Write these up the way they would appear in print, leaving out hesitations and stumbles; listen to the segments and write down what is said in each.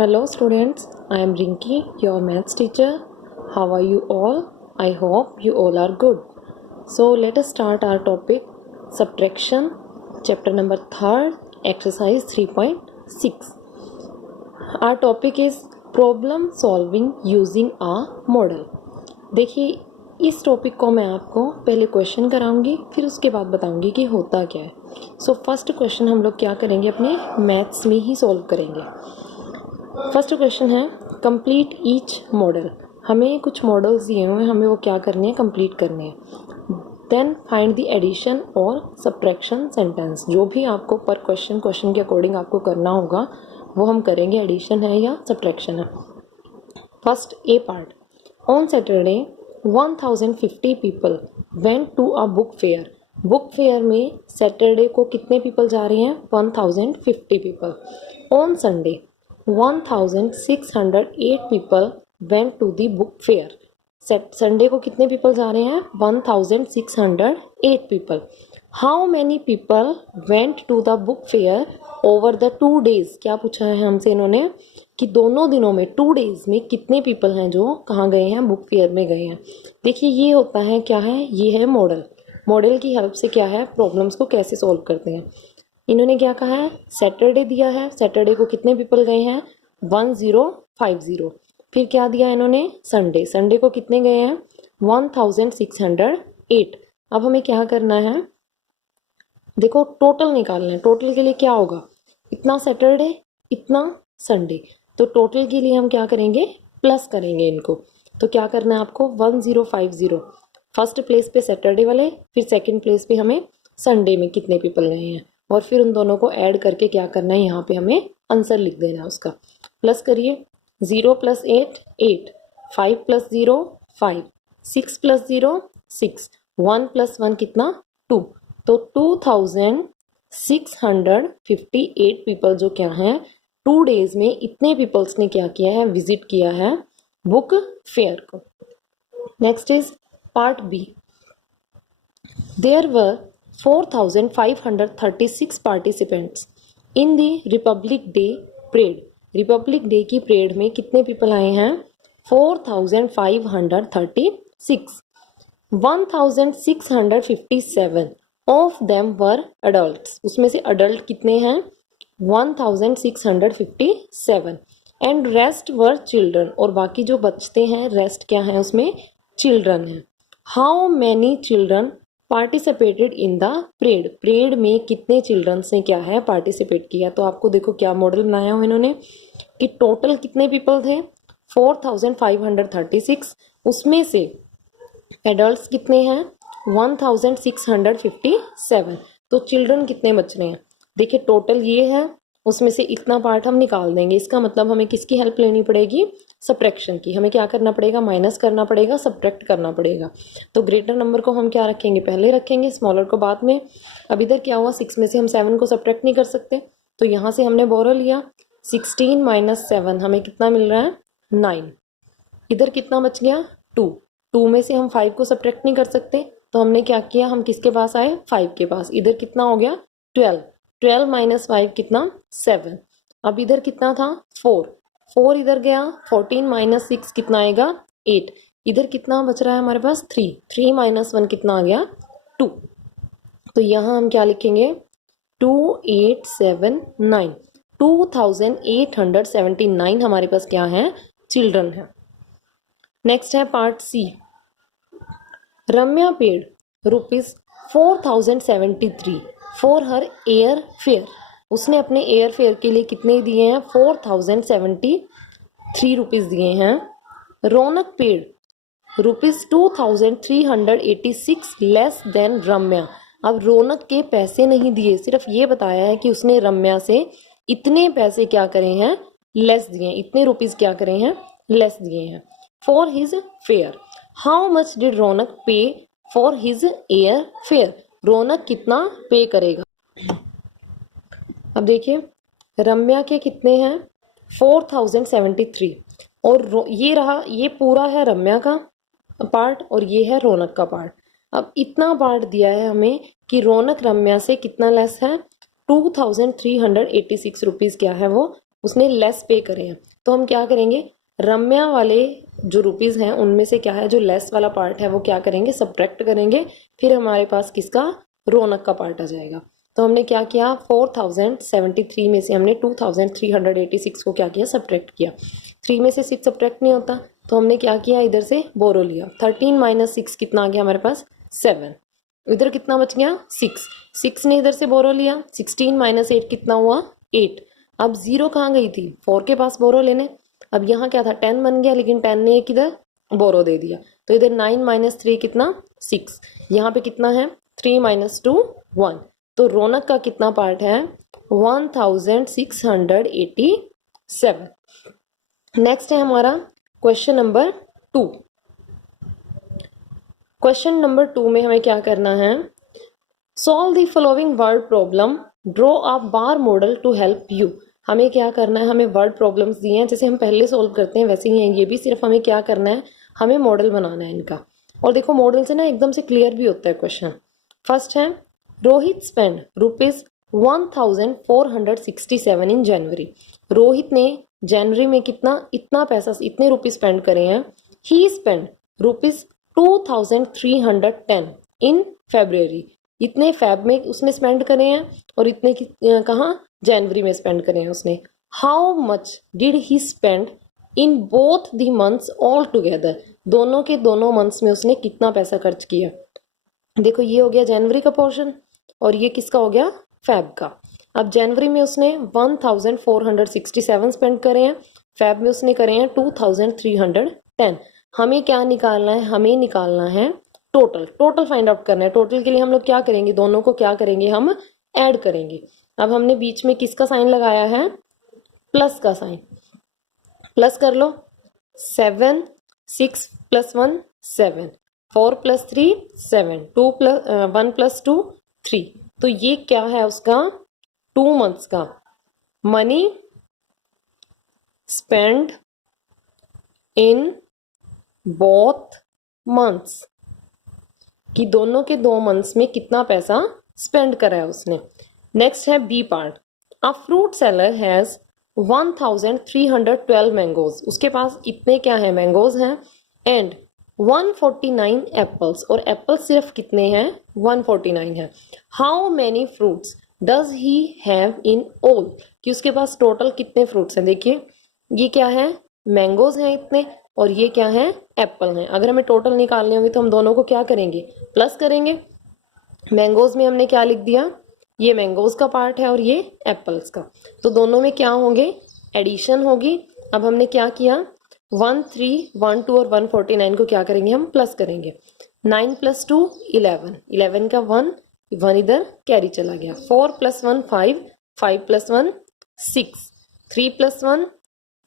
Hello students, I am Rinki, your maths teacher. How are you all? I hope you all are good. So let us start our topic subtraction, chapter number 3rd, exercise 3.6. Our topic is problem solving using a model. देखिए इस topic को मैं आपको पहले question कराऊंगी, फिर उसके बाद बताऊंगी कि होता क्या है। सो फर्स्ट क्वेश्चन हम लोग क्या करेंगे, अपने मैथ्स में ही सॉल्व करेंगे। फर्स्ट क्वेश्चन है कंप्लीट ईच मॉडल। हमें कुछ मॉडल्स दिए हुए हैं, हमें वो क्या करने हैं, कंप्लीट करने हैं। देन फाइंड द एडिशन और सब्ट्रैक्शन सेंटेंस। जो भी आपको पर क्वेश्चन के अकॉर्डिंग आपको करना होगा वो हम करेंगे, एडिशन है या सब्ट्रैक्शन है। First A part, on Saturday 1050 people went to a book fair. Book fair में सैटरडे को कितने पीपल जा रहे हैं, 1050 people. On Sunday 1608 people went to the book fair. Sunday को कितने पीपल जा रहे हैं, 1608 people. How many people went to the book fair over the 2 days. क्या पूछा है हमसे इन्होंने कि दोनों दिनों में 2 डेज में कितने पीपल हैं जो कहाँ गए हैं, बुक फेयर में गए हैं। देखिए ये होता है, क्या है, ये है मॉडल। मॉडल की हेल्प से क्या है, प्रॉब्लम्स को कैसे सॉल्व करते हैं। इन्होंने क्या कहा है, सैटरडे दिया है, सैटरडे को कितने पीपल गए हैं, 1050। फिर क्या दिया इन्होंने, संडे, संडे को कितने गए हैं, 1608। अब हमें क्या करना है, देखो टोटल निकालना है। टोटल के लिए क्या होगा, इतना सैटरडे इतना संडे, तो टोटल के लिए हम क्या करेंगे, प्लस करेंगे इनको। तो क्या करना है आपको, 1050 फर्स्ट प्लेस पे सैटरडे वाले, फिर सेकंड प्लेस पे हमें संडे में कितने पीपल गए हैं, और फिर उन दोनों को ऐड करके क्या करना है, यहाँ पे हमें आंसर लिख देना है उसका। प्लस करिए, 0 + 8 8, 5 + 0 5, 6 + 0 6, 1 + 1 कितना, 2। तो 2658 पीपल जो क्या हैं, 2 डेज में इतने पीपल्स ने क्या किया है, विजिट किया है बुक फेयर को। Next is part B. There were 4536 participants in the Republic Day parade. Republic Day की परेड में कितने पीपल आए हैं, 4536। 1657 ऑफ देम वर अडल्ट्स। उसमें से अडल्ट कितने हैं, 1657, एंड रेस्ट वर चिल्ड्रन। और बाकी जो बचते हैं, रेस्ट क्या है, उसमें चिल्ड्रन है। How many children participated in the parade. Parade में कितने चिल्ड्रंस ने क्या है, पार्टिसिपेट किया। तो आपको देखो क्या मॉडल बनाया हुआ इन्होंने कि टोटल कितने पीपल थे, 4536, उसमें से एडल्ट्स कितने हैं, 1657। तो चिल्ड्रन कितने बच रहे हैं, देखिए टोटल ये है, उसमें से इतना पार्ट हम निकाल देंगे। इसका मतलब हमें किसकी हेल्प लेनी पड़ेगी, सब्ट्रैक्शन की। हमें क्या करना पड़ेगा, माइनस करना पड़ेगा, सब्ट्रैक्ट करना पड़ेगा। तो ग्रेटर नंबर को हम क्या रखेंगे, पहले रखेंगे, स्मॉलर को बाद में। अब इधर क्या हुआ, 6 में से हम 7 को सब्ट्रैक्ट नहीं कर सकते, तो यहाँ से हमने बोरो लिया, 16 - 7 हमें कितना मिल रहा है, 9। इधर कितना बच गया, 2। 2 में से हम 5 को सब्ट्रैक्ट नहीं कर सकते, तो हमने क्या किया, हम किसके पास आए, 5 के पास। इधर कितना हो गया, 12। 12 - 5 कितना, 7। अब इधर कितना था, 4। 4 इधर गया, 14 - 6 कितना आएगा, 8। इधर कितना बच रहा है हमारे पास, 3। 3 - 1 कितना आ गया, 2। तो यहाँ हम क्या लिखेंगे, 2879, 2879 हमारे पास क्या है, चिल्ड्रन है। नेक्स्ट है part C. Ramya paid ₹4073 for her air fare. उसने अपने एयर फेयर के लिए कितने दिए हैं, 4073 रुपीज दिए हैं। रौनक पेड ₹2386 लेस देन रम्या। अब रौनक के पैसे नहीं दिए, सिर्फ ये बताया है कि उसने रम्या से इतने पैसे क्या करे हैं, लेस दिए हैं, इतने रुपीज क्या करे हैं, लेस दिए हैं। For his fare, how much did Raunak pay for his air fare. Raunak कितना पे करेगा। अब देखिए रम्या के कितने हैं, 4073, और ये रहा, ये पूरा है रम्या का पार्ट और ये है रौनक का पार्ट। अब इतना पार्ट दिया है हमें कि रौनक रम्या से कितना लेस है, 2386 रुपीज क्या है वो उसने लेस पे करे हैं। तो हम क्या करेंगे, रम्या वाले जो रुपीज़ हैं उनमें से क्या है, जो लेस वाला पार्ट है वो क्या करेंगे, सब्ट्रैक्ट करेंगे। फिर हमारे पास किसका, रौनक का पार्ट आ जाएगा। तो हमने क्या किया, 4073 में से हमने 2386 को क्या किया, सब्ट्रैक्ट किया। 3 में से 6 सब्ट्रैक्ट नहीं होता, तो हमने क्या किया, इधर से बोरो लिया। 13 माइनस 6 कितना आ गया हमारे पास, 7। इधर कितना बच गया, 6 ने इधर से बोरो लिया। 16 माइनस 8 कितना हुआ, 8। अब 0 कहाँ गई थी, 4 के पास बोरो लेने। अब यहाँ क्या था, 10 बन गया, लेकिन 10 ने एक इधर बोरो दे दिया। तो इधर 9 माइनस 3 कितना, 6। यहाँ पे कितना है, 3 माइनस 2 1। तो रौनक का कितना पार्ट है, 1687। नेक्स्ट है हमारा क्वेश्चन नंबर 2। क्वेश्चन नंबर 2 में हमें क्या करना है, solve the following word problem, draw a bar model to help you. हमें क्या करना है, हमें वर्ड प्रॉब्लम्स दिए हैं, जैसे हम पहले सॉल्व करते हैं वैसे ही हैं ये भी, सिर्फ हमें क्या करना है, हमें मॉडल बनाना है इनका। और देखो मॉडल से ना एकदम से क्लियर भी होता है क्वेश्चन। फर्स्ट है, रोहित स्पेंड ₹1467 इन जनवरी। रोहित ने जनवरी में कितना, इतना पैसा, इतने रुपीज स्पेंड करे हैं। ही स्पेंड ₹2310 इन फेब्रुअरी। इतने फेब में उसने स्पेंड करे हैं और इतने कहाँ, जनवरी में स्पेंड करे हैं उसने। How much did he spend in both the months all together. दोनों के दोनों मंथ्स में उसने कितना पैसा खर्च किया। देखो ये हो गया जनवरी का पोर्शन और ये किसका हो गया, फेब का। अब जनवरी में उसने 1467 स्पेंड करे हैं, फेब में उसने करे हैं 2310। हमें क्या निकालना है, हमें निकालना है टोटल फाइंड आउट करना है। टोटल के लिए हम लोग क्या करेंगे, दोनों को क्या करेंगे, हम ऐड करेंगे। अब हमने बीच में किसका साइन लगाया है, प्लस का साइन। प्लस कर लो, 7, 6 + 1 7, 4 + 3 7, 1 + 2 3। तो ये क्या है उसका, 2 मंथ्स का money spend in both months, कि दोनों के 2 मंथ्स में कितना पैसा स्पेंड करा है उसने। नेक्स्ट है B part, a fruit seller has 1312 mangoes. उसके पास इतने क्या है, मैंगोज हैं। एंड 149 एप्पल्स, और एप्पल्स सिर्फ कितने हैं, 149 है। How many fruits does he have in all, कि उसके पास टोटल कितने फ्रूट्स हैं। देखिए ये क्या है, मैंगोज हैं इतने, और ये क्या है, एप्पल हैं। अगर हमें टोटल निकालने होंगे तो हम दोनों को क्या करेंगे, प्लस करेंगे। मैंगोज में हमने क्या लिख दिया, ये मैंगोज का पार्ट है और ये एप्पल्स का। तो दोनों में क्या होंगे, एडिशन होगी। अब हमने क्या किया, 1 3 1 2 और 149 को क्या करेंगे, हम प्लस करेंगे। 9 + 2 11, 11 का 1 इधर कैरी चला गया। 4 + 1 5, 5 + 1 6, 3 + 1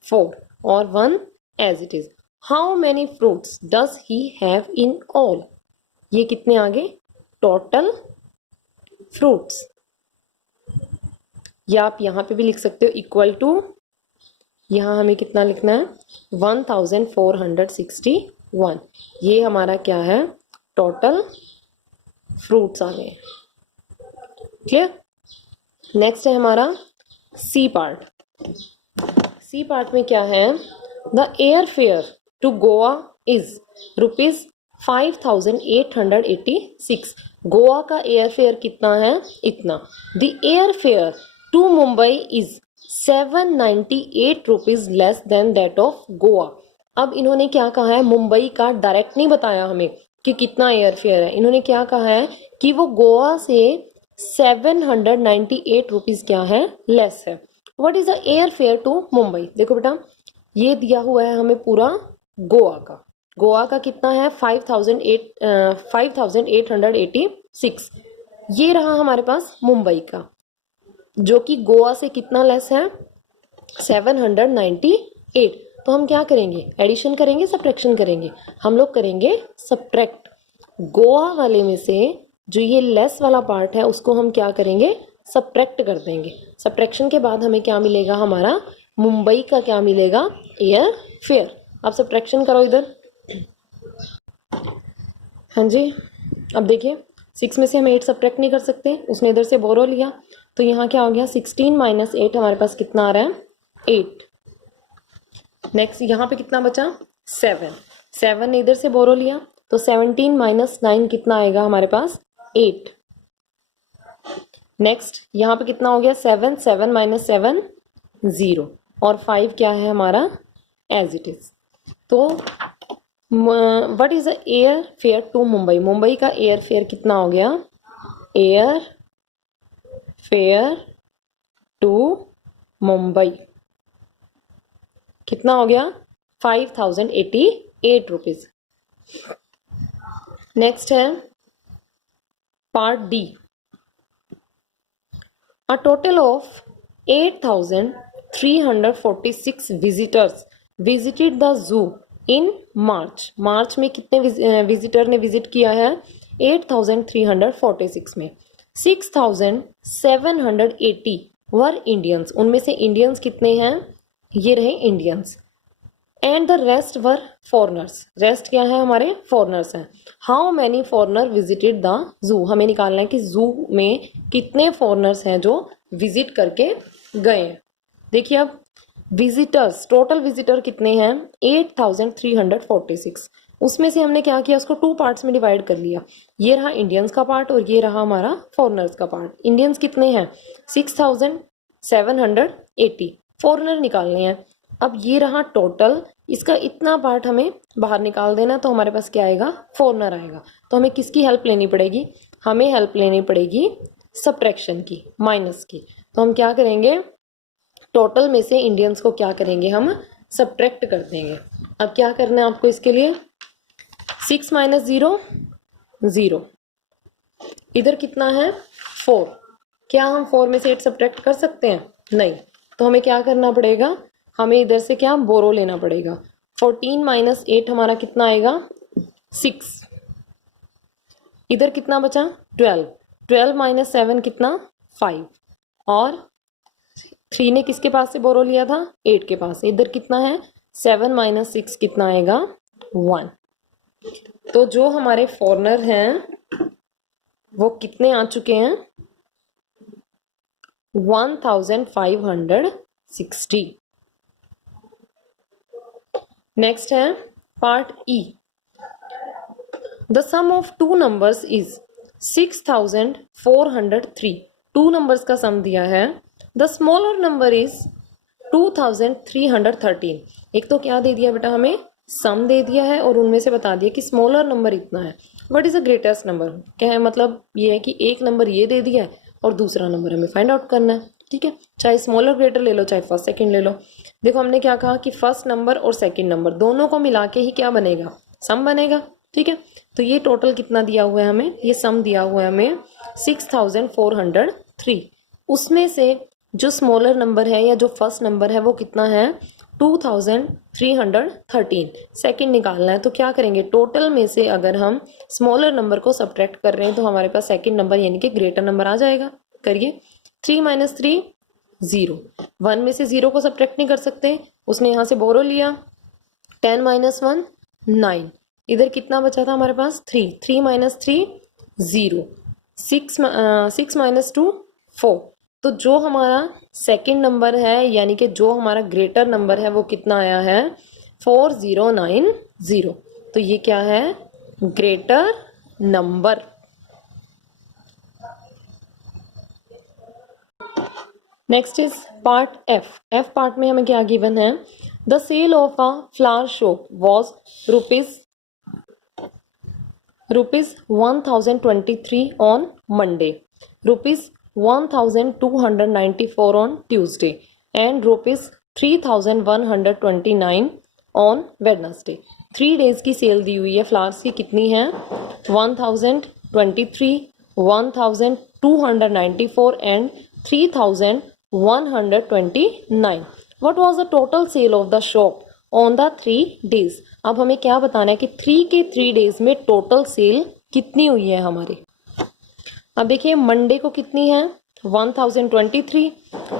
4 और 1 as it is. How many fruits does he have in all, ये कितने आगे, टोटल फ्रूट्स। या आप यहाँ पे भी लिख सकते हो इक्वल टू, यहाँ हमें कितना लिखना है, 1461। ये हमारा क्या है, टोटल फ्रूट्स आ गए। क्लियर। नेक्स्ट है हमारा सी पार्ट। सी पार्ट में क्या है, the air fare to Goa is ₹5886। Goa का एयर फेयर कितना है, इतना। The air fare to Mumbai is ₹798 less than that of Goa. अब इन्होंने क्या कहा है, मुंबई का डायरेक्ट नहीं बताया हमें कि कितना एयर फेयर है। इन्होंने क्या कहा है कि वो गोवा से ₹798 क्या है, लेस है। What is the air fare to Mumbai. देखो बेटा ये दिया हुआ है हमें पूरा गोवा का। गोवा का कितना है, 5886। ये रहा हमारे पास मुंबई का, जो कि गोवा से कितना लेस है, 798। तो हम क्या करेंगे, एडिशन करेंगे, सब्ट्रैक्शन करेंगे। हम लोग करेंगे सब्ट्रैक्ट। गोवा वाले में से जो ये लेस वाला पार्ट है उसको हम क्या करेंगे, सब्ट्रैक्ट कर देंगे। सब्ट्रैक्शन के बाद हमें क्या मिलेगा, हमारा मुंबई का क्या मिलेगा, एयर फेयर। अब सब्ट्रैक्शन करो इधर। हाँ जी, अब देखिए 6 में से हम 8 सब्ट्रैक्ट नहीं कर सकते, उसने इधर से बोरो लिया। तो यहाँ क्या हो गया, 16 - 8 हमारे पास कितना आ रहा है, 8। नेक्स्ट यहाँ पे कितना बचा 7। 7 ने इधर से बोरो लिया तो 17 माइनस 9 कितना आएगा हमारे पास 8। नेक्स्ट यहाँ पे कितना हो गया 7। 7 माइनस 7 0 और 5 क्या है हमारा एज इट इज। तो what is the air fare to Mumbai. Mumbai का एयर फेयर कितना हो गया एयर फेयर टू मुंबई कितना हो गया 5088 रुपीज। नेक्स्ट है part D. A total of 8,346 visitors visited the zoo in March. मार्च में कितने विजिटर ने विजिट किया है 8,346 में 6,780 वर इंडियंस। उनमें से इंडियंस कितने हैं ये रहे Indians and the rest were foreigners. Rest क्या है हमारे फॉरनर्स हैं। How many foreigner visited the zoo. हमें निकालना है कि जू में कितने फॉरनर्स हैं जो विजिट करके गए हैं। देखिए अब विजिटर्स टोटल विजिटर कितने हैं 8,346। उसमें से हमने क्या किया उसको 2 पार्ट्स में डिवाइड कर लिया। ये रहा इंडियंस का पार्ट और ये रहा हमारा फॉरनर्स का पार्ट। इंडियंस कितने हैं 6,780 फॉरनर निकालने हैं। अब ये रहा टोटल इसका इतना पार्ट हमें बाहर निकाल देना तो हमारे पास क्या आएगा फॉरनर आएगा। तो हमें किसकी हेल्प लेनी पड़ेगी हमें हेल्प लेनी पड़ेगी सब्ट्रैक्शन की माइनस की। तो हम क्या करेंगे टोटल में से इंडियंस को क्या करेंगे हम सब्ट्रैक्ट कर देंगे। अब क्या करना है आपको इसके लिए 6 माइनस 0 0 इधर कितना है 4। क्या हम 4 में से 8 सब्ट्रैक्ट कर सकते हैं नहीं। तो हमें क्या करना पड़ेगा हमें इधर से क्या बोरो लेना पड़ेगा। 14 माइनस 8 हमारा कितना आएगा 6। इधर कितना बचा 12। 12 माइनस 7 कितना 5 और 3 ने किसके पास से बोरो लिया था 8 के पास। इधर कितना है 7 माइनस 6 कितना आएगा 1। तो जो हमारे फॉरनर हैं वो कितने आ चुके हैं 1560। नेक्स्ट है part E. The sum of 2 numbers is 6,403। 2 numbers का सम दिया है। The smaller number is 2,313। एक तो क्या दे दिया बेटा हमें सम दे दिया है और उनमें से बता दिया कि स्मॉलर नंबर इतना है। What is the greatest number. क्या है मतलब ये है कि एक नंबर ये दे दिया है और दूसरा नंबर हमें फाइंड आउट करना है। ठीक है चाहे स्मॉलर ग्रेटर ले लो चाहे फर्स्ट सेकंड ले लो। देखो हमने क्या कहा कि फर्स्ट नंबर और सेकंड नंबर दोनों को मिला के ही क्या बनेगा सम बनेगा। ठीक है तो ये टोटल कितना दिया हुआ है हमें ये सम दिया हुआ है हमें 6,403। उसमें से जो स्मॉलर नंबर है या जो फर्स्ट नंबर है वो कितना है 2,313। सेकंड निकालना है तो क्या करेंगे टोटल में से अगर हम स्मॉलर नंबर को सब्ट्रैक्ट कर रहे हैं तो हमारे पास सेकंड नंबर यानी कि ग्रेटर नंबर आ जाएगा। करिए 3 माइनस 3 0। 1 में से 0 को सब्ट्रैक्ट नहीं कर सकते उसने यहाँ से बोरो लिया 10 माइनस 1 9। इधर कितना बचा था हमारे पास 3। 3 माइनस 3 0। 6 माइनस 2 4। तो जो हमारा सेकंड नंबर है यानी कि जो हमारा ग्रेटर नंबर है वो कितना आया है 4090। तो ये क्या है greater number. Next is part F. F part में हमें क्या गिवन है the sale of a flower shop was rupees 1023 on Monday, rupees 1294 on Tuesday and rupees 3129 on Wednesday. 3 days की सेल दी हुई है फ्लावर्स की कितनी है 1023 1294 and 3129। What was the total sale of the shop on the 3 days। अब हमें क्या बताना है कि 3 के 3 डेज में टोटल सेल कितनी हुई है हमारी। अब देखिए मंडे को कितनी है 1023,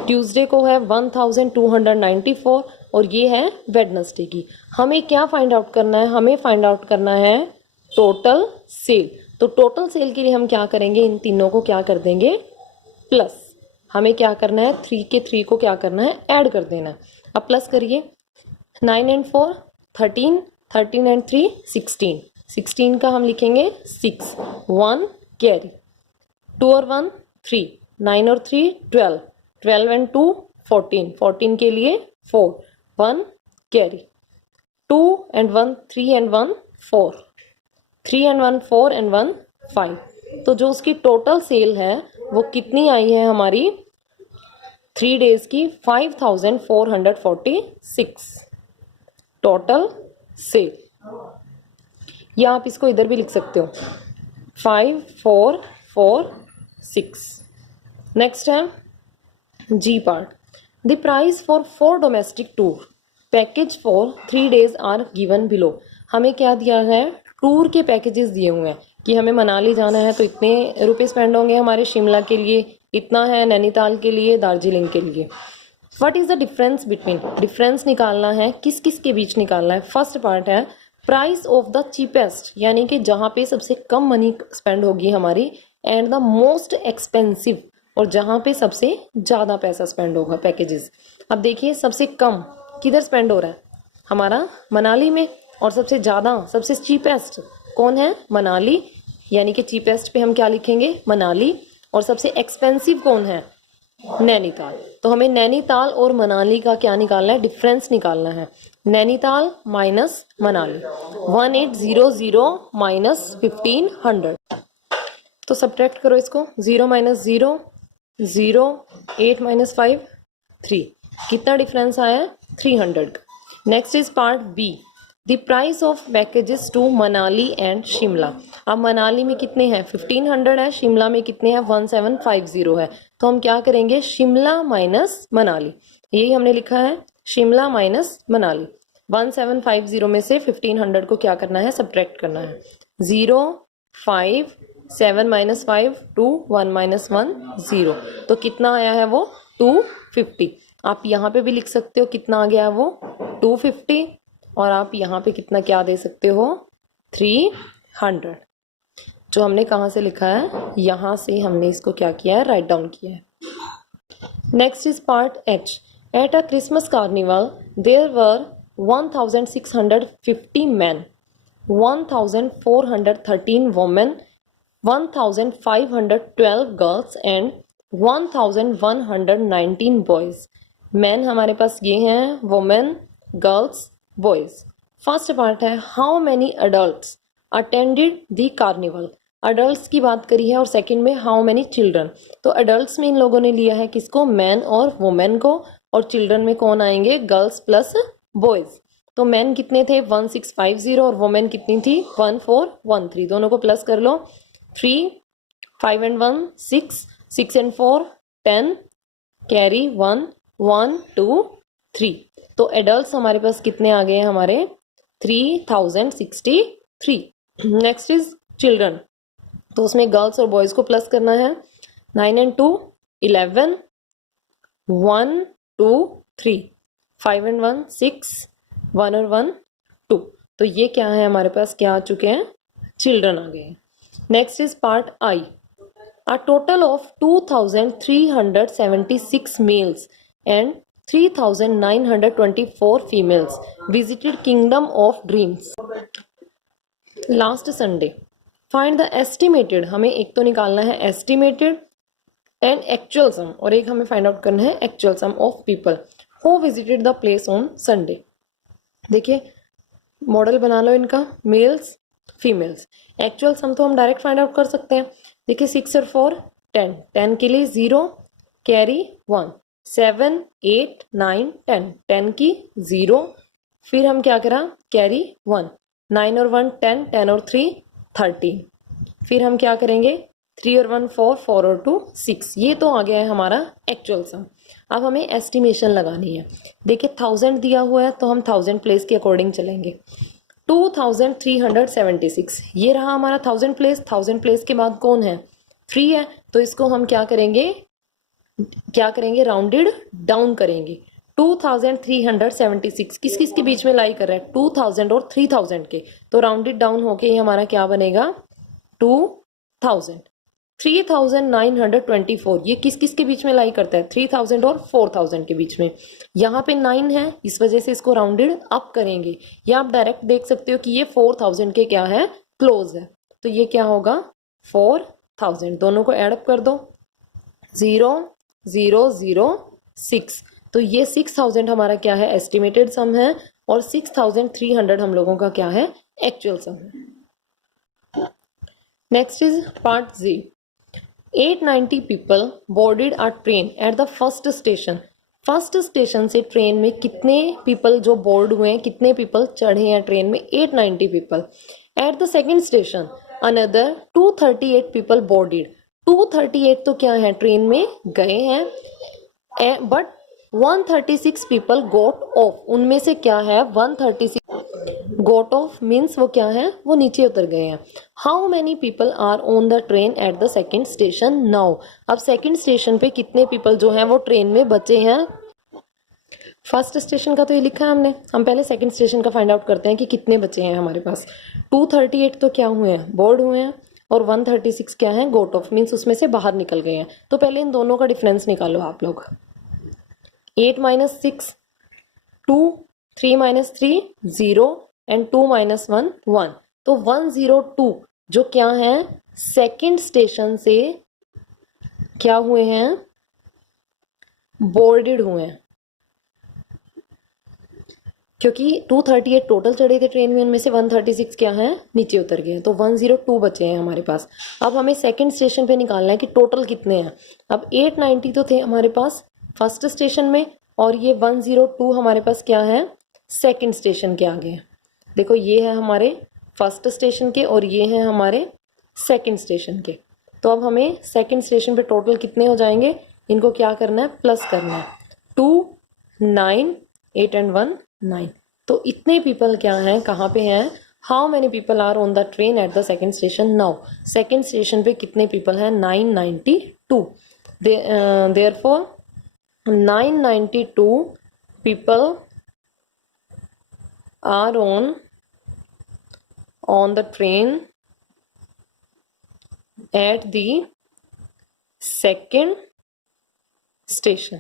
ट्यूसडे को है 1294 और ये है वेडनेसडे की। हमें क्या फाइंड आउट करना है हमें फाइंड आउट करना है टोटल सेल। तो टोटल सेल के लिए हम क्या करेंगे इन तीनों को क्या कर देंगे प्लस। हमें क्या करना है, 3 के 3 को क्या करना है, ऐड कर देना है। अब प्लस करिए, 9 एंड 4 13, 13 एंड 3 16, 16 का हम लिखेंगे 6, 1 कैरी, 2 और 1 3, 9 और 3 12, 12 एंड 2 14, 14 के लिए 4, 1 carry, 2 and 1 3 and 1 4, 3 and 1 4 and 1 5। तो जो उसकी टोटल सेल है वो कितनी आई है हमारी 3 डेज की, 5446 टोटल सेल। या आप इसको इधर भी लिख सकते हो, 5446। नेक्स्ट है G part, the price for 4 domestic tour package for 3 days are given below. हमें क्या दिया है, टूर के पैकेजेस दिए हुए हैं कि हमें मनाली जाना है तो इतने रुपए स्पेंड होंगे हमारे, शिमला के लिए इतना है, नैनीताल के लिए, दार्जिलिंग के लिए। What is the difference between, difference निकालना है, किस किस के बीच निकालना है। फर्स्ट पार्ट है प्राइस ऑफ द चीपेस्ट, यानी कि जहाँ पे सबसे कम मनी स्पेंड होगी हमारी, एंड द मोस्ट एक्सपेंसिव, और जहाँ पे सबसे ज़्यादा पैसा स्पेंड होगा पैकेजेस। अब देखिए सबसे कम किधर स्पेंड हो रहा है हमारा, मनाली में, और सबसे ज़्यादा सबसे चीपेस्ट कौन है, मनाली, यानी कि चीपेस्ट पे हम क्या लिखेंगे, मनाली, और सबसे एक्सपेंसिव कौन है, नैनीताल। तो हमें नैनीताल और मनाली का क्या निकालना है, डिफरेंस निकालना है। Nainital minus Manali, 1800 minus 1500। तो सब्ट्रैक्ट करो इसको, 0 माइनस 0 0, 8 माइनस 5 3, कितना डिफरेंस आया है, 300 का। Next is part B, the price of packages to Manali and Shimla. अब मनाली में कितने हैं, 1500 है, शिमला में कितने हैं, 1750 है। तो हम क्या करेंगे, शिमला माइनस मनाली, यही हमने लिखा है, शिमला माइनस मनाली। 1750 में से 1500 को क्या करना है, सब्ट्रैक्ट करना है। 0 5 7 माइनस 5 2 1 माइनस 1 0, तो कितना आया है वो 250। आप यहाँ पे भी लिख सकते हो कितना आ गया है वो 250, और आप यहाँ पे कितना क्या दे सकते हो 300, जो हमने कहाँ से लिखा है, यहाँ से हमने इसको क्या किया है, राइट डाउन किया है। Next is part H, at a Christmas carnival there were 1650 man, 1413 women, 1512 girls and 1119 boys. Man हमारे पास ये हैं, women, girls, boys. First part है how many adults attended the carnival, adults की बात करी है, और सेकंड में हाउ मैनी चिल्ड्रन। तो अडल्ट्स में इन लोगों ने लिया है किसको, मैन और वुमेन को, और चिल्ड्रन में कौन आएंगे, गर्ल्स प्लस बॉयज। तो मैन कितने थे 1650 और वुमेन कितनी थी 1413, दोनों को प्लस कर लो, 3 5 एंड 1 6, 6 एंड 4 10, कैरी 1 1 2 3। तो एडल्ट्स हमारे पास कितने आ गए हैं हमारे 3063। नेक्स्ट इज चिल्ड्रन, तो उसमें गर्ल्स और बॉयज को प्लस करना है, 9 एंड 2 11, 1 2 3, 5 एंड 1 6, 1 और 1 2। तो ये क्या है हमारे पास, क्या आ चुके हैं, चिल्ड्रन आ गए हैं। Next is part I, a total of 2376 males and 3924 females visited Kingdom of Dreams last Sunday. Find the estimated, हमें एक तो निकालना है estimated and actual sum, और एक हमें फाइंड आउट करना है actual sum of people who visited the place on Sunday. देखिए मॉडल बना लो इनका, मेल्स फीमेल्स। एक्चुअल सम तो हम डायरेक्ट फाइंड आउट कर सकते हैं। देखिए 6 और 4 10, 10 के लिए 0, कैरी 1, 7 8 9 10, 10 की 0, फिर हम क्या करा, कैरी 1, 9 और 1 10, 10 और 3 13, फिर हम क्या करेंगे 3 और 1 4, 4 और 2 6। ये तो आ गया है हमारा एक्चुअल सम। अब हमें एस्टिमेशन लगानी है। देखिए 1000 दिया हुआ है तो हम 1000 प्लेस के अकॉर्डिंग चलेंगे। 2376 ये रहा हमारा 1000 प्लेस। 1000 प्लेस के बाद कौन है 3 है, तो इसको हम क्या करेंगे राउंडेड डाउन करेंगे। 2376 किस किस के बीच में लाई कर रहा है 2000 और 3000 के, तो राउंडेड डाउन होके ही हमारा क्या बनेगा 2000। 3924 ये किस किस के बीच में लाई करता है? 3000 और 4000 के बीच में। यहाँ पे 9 है, इस वजह से इसको राउंडेड अप करेंगे, या आप डायरेक्ट देख सकते हो कि ये 4000 के क्या है? क्लोज है। तो ये क्या होगा? 4000। दोनों को ऐड अप कर दो, 0006। तो ये 6000 हमारा क्या है? एस्टिमेटेड सम है, और 6300 हम लोगों का क्या है? एक्चुअल सम है। Next is part G. 890 people boarded a train at the first station. First station से ट्रेन में कितने पीपल जो बोर्ड हुए हैं, कितने पीपल चढ़े हैं ट्रेन में? 890 people. Eight the second station another 238 people boarded. 238 तो क्या है? ट्रेन में गए हैं, बट 136 पीपल गोट ऑफ। उनमें से क्या है? 136 गोट ऑफ मीन्स वो क्या है? वो नीचे उतर गए हैं। How many people are on the train at the second station now. अब सेकेंड स्टेशन पे कितने पीपल जो हैं वो ट्रेन में बचे हैं? फर्स्ट स्टेशन का तो ये लिखा है हमने, हम पहले सेकंड स्टेशन का फाइंड आउट करते हैं कि कितने बचे हैं हमारे पास। 238 तो क्या हुए हैं? बोर्ड हुए हैं, और 136 क्या है? गोट ऑफ मीन्स उसमें से बाहर निकल गए हैं। तो पहले इन दोनों का डिफरेंस निकालो आप लोग। 8 - 6 2, 3 - 3 0, एंड 2 - 1 1। तो 102 जो क्या है? सेकंड स्टेशन से क्या हुए हैं? बोर्डेड हुए हैं, क्योंकि 238 टोटल चढ़े थे ट्रेन में, उनमें से 136 क्या है? नीचे उतर गए। तो 102 बचे हैं हमारे पास। अब हमें सेकंड स्टेशन पे निकालना है कि टोटल कितने हैं। अब 890 तो थे हमारे पास फर्स्ट स्टेशन में, और ये 102 हमारे पास क्या है? सेकंड स्टेशन के आगे। देखो ये है हमारे फर्स्ट स्टेशन के, और ये है हमारे सेकंड स्टेशन के। तो अब हमें सेकंड स्टेशन पे टोटल कितने हो जाएंगे? इनको क्या करना है? प्लस करना है। 2 9 8 एंड 1 9। तो इतने पीपल क्या हैं? कहाँ पे हैं? How many people are on the train at the second station now. Second station पे कितने पीपल हैं? 992। Therefore 992 people are on the train at the second station।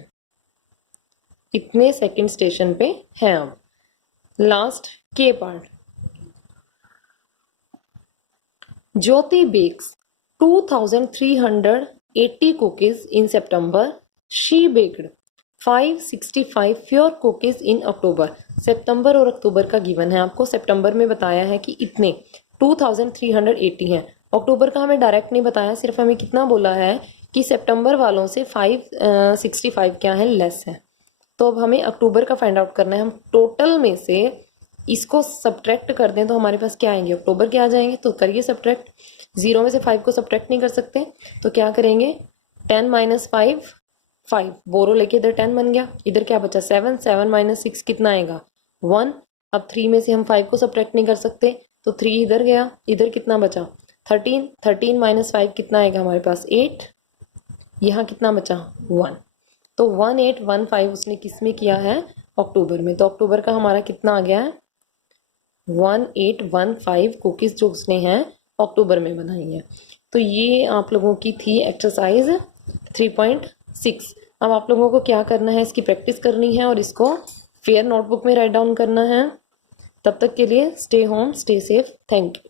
इतने सेकंड स्टेशन पे हैं। अब लास्ट के part. Jyoti bakes 2380 cookies in September. She baked 565 pure cookies in October. सितंबर और अक्टूबर का गिवन है आपको। सितंबर में बताया है कि इतने 2380 हैं। अक्टूबर का हमें डायरेक्ट नहीं बताया, सिर्फ हमें कितना बोला है कि सितंबर वालों से 565 क्या है? लेस है। तो अब हमें अक्टूबर का फाइंड आउट करना है। हम टोटल में से इसको सब्ट्रैक्ट कर दें तो हमारे पास क्या आएंगे? अक्टूबर के आ जाएंगे। तो करिए सब्ट्रैक्ट। 0 में से 5 को सब्ट्रैक्ट नहीं कर सकते, तो क्या करेंगे? 10 - 5 5। बोरो लेके इधर 10 बन गया, इधर क्या बचा? 7 7 - 6 कितना आएगा? 1। अब 3 में से हम 5 को सब्ट्रैक्ट नहीं कर सकते, तो 3 इधर गया, इधर कितना बचा? 13 13 - 5 कितना आएगा हमारे पास? 8। यहाँ कितना बचा? 1। तो 1815 उसने किस में किया है? अक्टूबर में। तो अक्टूबर का हमारा कितना आ गया है? 1815 कुकीज जो उसने हैं अक्टूबर में बनाई है। तो ये आप लोगों की थी एक्सरसाइज 3.6। अब आप लोगों को क्या करना है? इसकी प्रैक्टिस करनी है और इसको फेयर नोटबुक में राइट डाउन करना है। तब तक के लिए stay home, stay safe. Thank you.